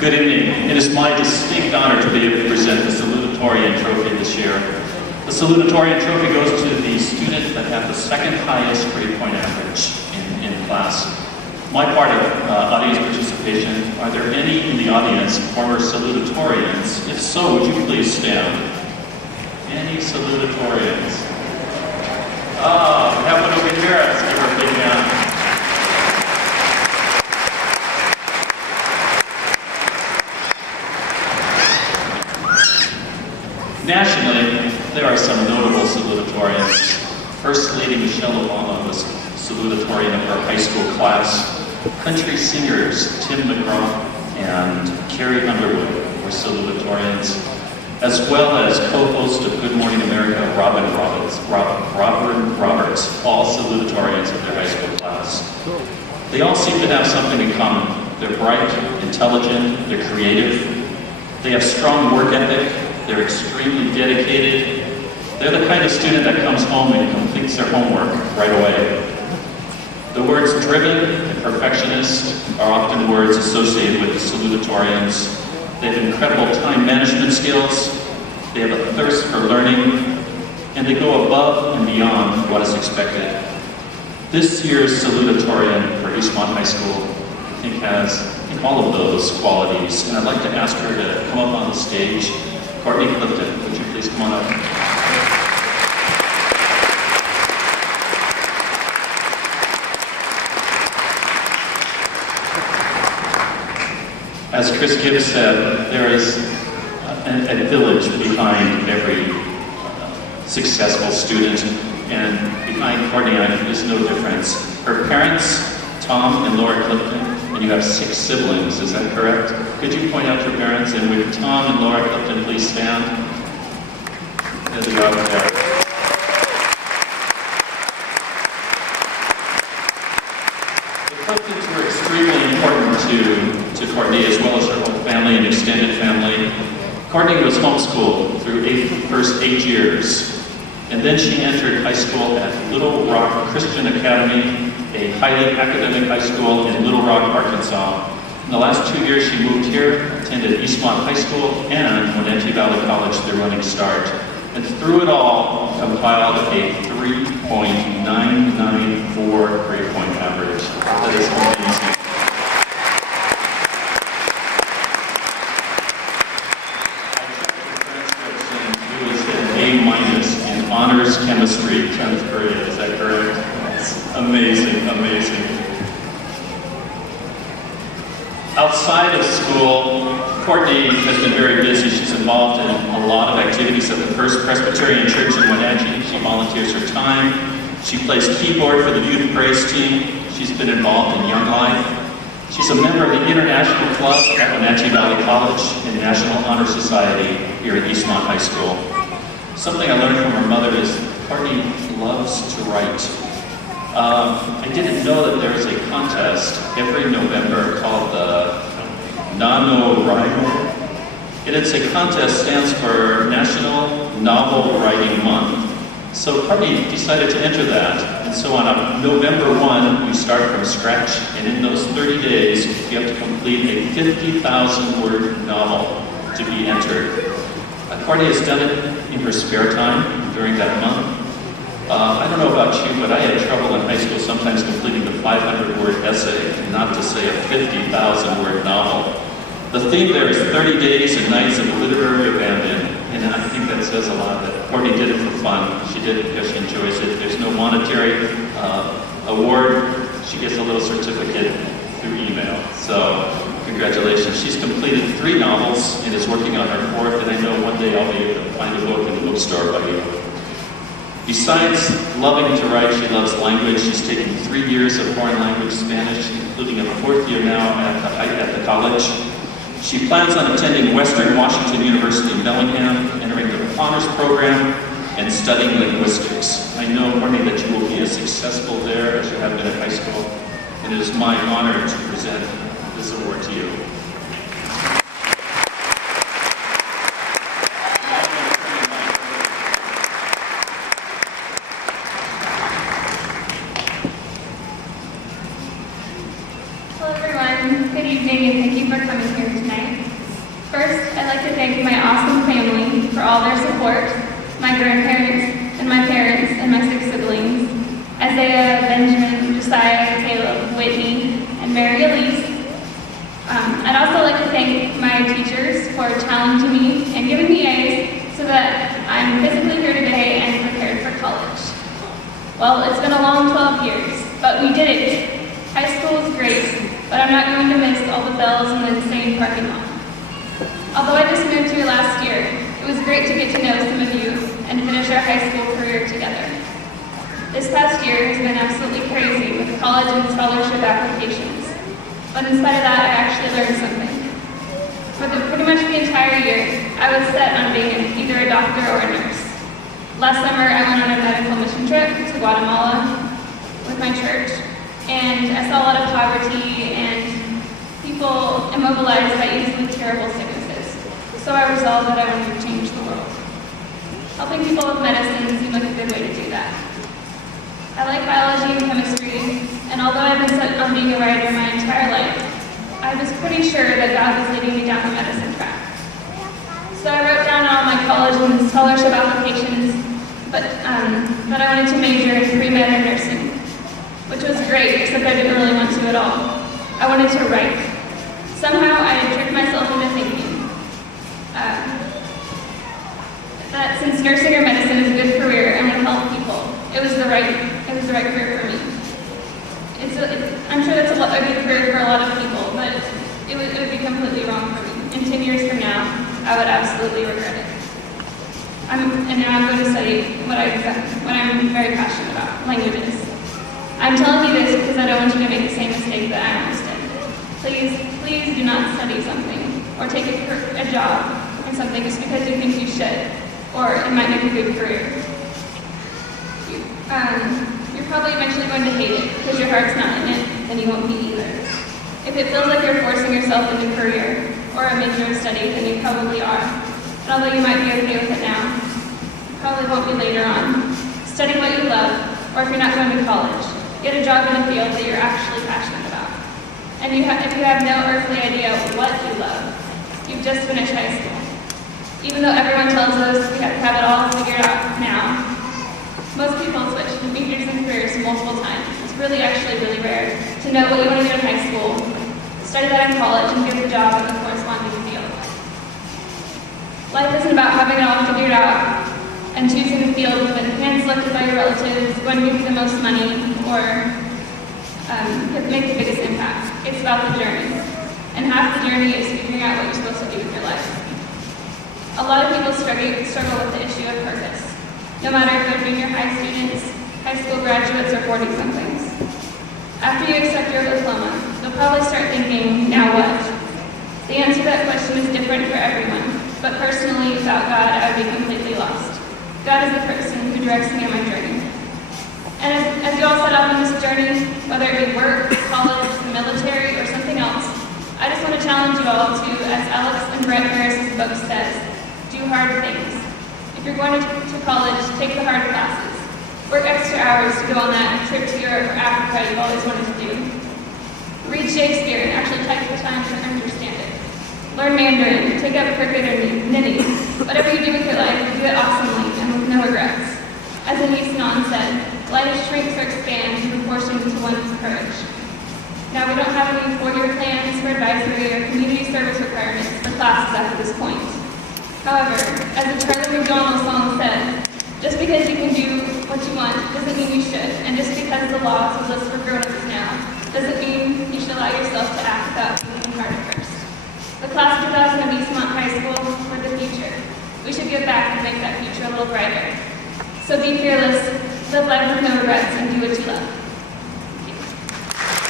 Good evening. It is my distinct honor to be able to present the Salutatorian Trophy this year. The Salutatorian Trophy goes to the student that had the second highest grade point average in class. My part of audience participation, are there any in the audience former salutatorians? If so, would you please stand? Any salutatorians? We have one over here. Let's give her a big hand. Nationally, there are some notable salutatorians. First Lady Michelle Obama was salutatorian of her high school class. Country singers Tim McGraw and Carrie Underwood were salutatorians, as well as co-host of Good Morning America, Robin Roberts, all salutatorians of their high school class. They all seem to have something in common. They're bright, intelligent, they're creative, they have strong work ethic, they're extremely dedicated. They're the kind of student that comes home and completes their homework right away. The words driven and perfectionist are often words associated with the salutatorians. They have incredible time management skills, they have a thirst for learning, and they go above and beyond what is expected. This year's salutatorian for Eastmont High School, I think, has all of those qualities, and I'd like to ask her to come up on the stage. Courtney Clifton, would you please come on up? As Chris Gibbs said, there is a village behind every successful student, and behind Courtney is no difference. Her parents, Tom and Laura Clifton, and you have 6 siblings, is that correct? Could you point out your parents, and with Tom and Laura Clifton, please stand? There they are there. The Cliftons were extremely important to Courtney, as well as her whole family and extended family. Courtney was homeschooled through first 8 years, and then she entered high school at Little Rock Christian Academy, a highly academic high school in Little Rock, Arkansas. In the last 2 years, she moved here, attended Eastmont High School, and Wenatchee Valley College, their running start. And through it all, compiled a 3.994 grade point average. That is amazing. In honors chemistry, 10th grade, is that correct? That's amazing, amazing. Outside of school, Courtney has been very busy. She's involved in a lot of activities at the First Presbyterian Church in Wenatchee. She volunteers her time. She plays keyboard for the youth praise team. She's been involved in Young Life. She's a member of the International Club at Wenatchee Valley College and National Honor Society here at Eastmont High School. Something I learned from her mother is Courtney loves to write. I didn't know that there is a contest every November called the NaNoWriMo. And it's a contest, stands for National Novel Writing Month. So Courtney decided to enter that. And so on November 1, we start from scratch. And in those 30 days, you have to complete a 50,000-word novel to be entered. Courtney has done it in her spare time during that month. I don't know about you, but I had trouble in high school sometimes completing the 500-word essay, not to say a 50,000-word novel. The theme there is 30 days and nights of literary abandon, and I think that says a lot. That Courtney did it for fun. She did it because she enjoys it. There's no monetary award. She gets a little certificate through email. So congratulations. She's completed 3 novels and is working on her 4th, and I know one day I'll be able to find a book in the bookstore by you. Besides loving to write, she loves language. She's taken 3 years of foreign language Spanish, including a 4th year now at the college. She plans on attending Western Washington University in Bellingham, entering the honors program, and studying linguistics. I know, Courtney, that you will be as successful there as you have been at high school, and it is my honor to present this award to you. Hello everyone, good evening, and thank you for coming here tonight. my grandparents, and my parents, and my 6 siblings, Isaiah, Benjamin, Josiah, Caleb, Whitney, and Mary Elise. I'd also like to thank my teachers for challenging me and giving me A's so that I'm physically here today and prepared for college. Well, it's been a long 12 years, but we did it. High school was great, but I'm not going to miss all the bells and the insane parking lot. Although I just moved here last year, it was great to get to know some of you and finish our high school career together. This past year has been absolutely crazy with college and scholarship applications. But in spite of that, I actually learned something. For pretty much the entire year, I was set on being either a doctor or a nurse. Last summer, I went on a medical mission trip to Guatemala with my church, and I saw a lot of poverty and people immobilized by easily curable sicknesses. So I resolved that I wanted to change the world. Helping people with medicine seemed like a good way to do that. I like biology and chemistry, and although I've been set on being a writer my entire life, I was pretty sure that God was leading me down the medicine track. So I wrote down all my college and scholarship applications, but I wanted to major in pre-med or nursing, which was great, except I didn't really want to at all. I wanted to write. Somehow I had tricked myself into thinking that since nursing or medicine is a good career and would help people, it was the right career for me. I'm sure that's a good career for a lot of people, but it would be completely wrong for me. In 10 years from now, I would absolutely regret it. And now I'm going to study what I'm very passionate about, languages. I'm telling you this because I don't want you to make the same mistake that I almost did. Please do not study something or take a job in something just because you think you should, or it might make a good career. You're probably eventually going to hate it because your heart's not in it, then you won't be either. If it feels like you're forcing yourself into a career or a major of study, then you probably are. And although you might be okay with it now, you probably won't be later on. Study what you love, or if you're not going to college, get a job in a field that you're actually passionate about. And if you have no earthly idea what you love, you've just finished high school. Even though everyone tells us we have to have it all figured out now, most people switch majors and careers multiple times. It's actually really rare to know what you want to do in high school, study that in college, and get a job in the corresponding field. Life isn't about having it all figured out and choosing the field that hand-selected by your relatives, going to give you the most money, or make the biggest impact. It's about the journey. And half the journey is figuring out what you're supposed to do with your life. A lot of people struggle with the issue of purpose. No matter if they're junior high students, high school graduates, or 40-somethings. After you accept your diploma, you'll probably start thinking, now what? The answer to that question is different for everyone, but personally, without God, I would be completely lost. God is the person who directs me on my journey. And as you all set off on this journey, whether it be work, college, the military, or something else, I just want to challenge you all to, as Alex and Brett Harris's book says, do hard things. If you're going to college, take the hard classes. Work extra hours to go on that trip to Europe or Africa you've always wanted to do. Read Shakespeare and actually take the time to understand it. Learn Mandarin, take up cricket or knitting. Whatever you do with your life, do it awesomely and with no regrets. As Anise Non said, life shrinks or expands in proportion to one's courage. Now, we don't have any 4-year plans for advisory or community service requirements for classes after this point. However, as the Charlie McDonald song said, just because you can do what you want doesn't mean you should, and just because the law says for grown-ups now doesn't mean you should allow yourself to act without thinking hard at first. The class of 2000 of Eastmont High School for the future. We should give back and make that future a little brighter. So be fearless, live life with no regrets, and do what you love.